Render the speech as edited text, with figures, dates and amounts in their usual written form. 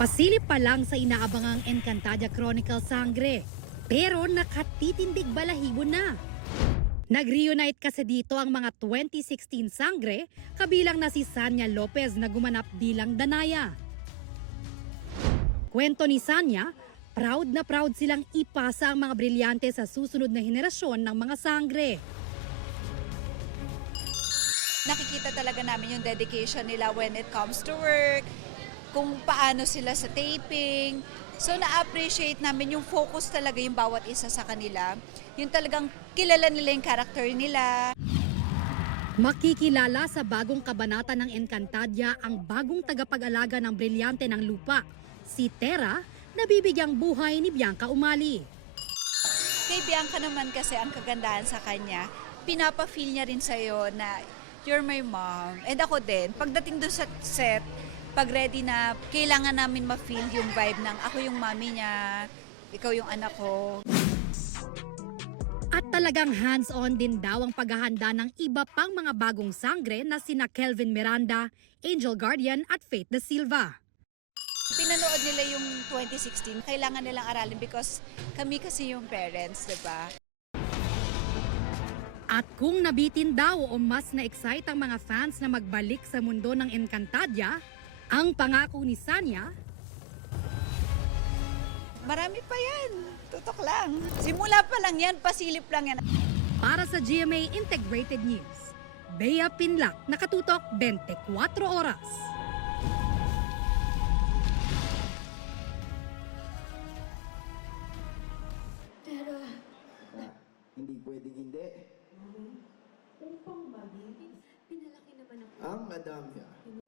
Pasilip pa lang sa inaabangang Encantadia Chronicle Sangre, pero nakatitindig balahibo na. Nag-reunite kasi dito ang mga 2016 Sangre, kabilang na si Sanya Lopez na gumanap bilang Danaya. Kwento ni Sanya, proud na proud silang ipasa ang mga brilyante sa susunod na henerasyon ng mga Sangre. Nakikita talaga namin yung dedication nila when it comes to work, kung paano sila sa taping. So na-appreciate namin yung focus talaga yung bawat isa sa kanila. Yung talagang kilala nila yung character nila. Makikilala sa bagong kabanata ng Encantadia ang bagong tagapag-alaga ng brilyante ng lupa, si Tera, na bibigyang buhay ni Bianca Umali. Kay Bianca naman kasi ang kagandahan sa kanya, pinapa-feel niya rin sa'yo na you're my mom. And ako din, pagdating doon sa set, pag ready na, kailangan namin ma-feel yung vibe ng ako yung mami niya, ikaw yung anak ko. At talagang hands-on din daw ang paghahanda ng iba pang mga bagong Sangre na sina Kelvin Miranda, Angel Guardian at Faith Da Silva. Pinanood nila yung 2016, kailangan nilang aralin because kami kasi yung parents, di ba? At kung nabitin daw o mas na-excite ang mga fans na magbalik sa mundo ng Encantadia, ang pangako ni Sanya, Marami pa yan, tutok lang. Simula pa lang yan, pasilip lang yan. para sa GMA Integrated News, Bea Pinlac, nakatutok 24 oras. Hindi pwedeng hindi. Upang maging pinalaki naman ako. Ang madam niya.